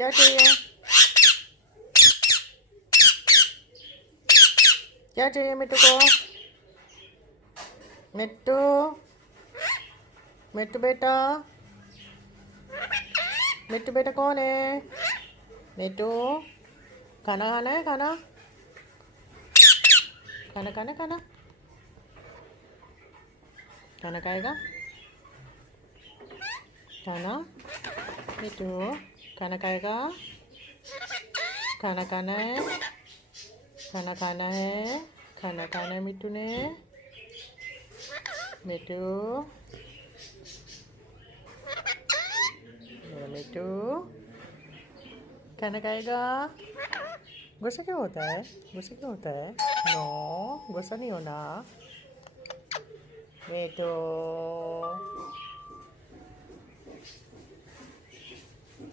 क्या चाहिए? क्या चाहिए मिट्टू को? मिट्टू, मिट्टू बेटा, मिट्टू बेटा कौन है? मिट्टू, खाना खाना है? खाना खाना खाना खाना खाना खाएगा? खाना मिट्टू, खाना खाएगा? खाना खाना है? खाना खाना है? खाना खाना है मिट्टू ने? मिट्टू, मिट्टू, खाना खाएगा? गुस्सा क्यों होता है? गुस्सा क्यों होता है? नो, गुस्सा नहीं होना। मिट्टू।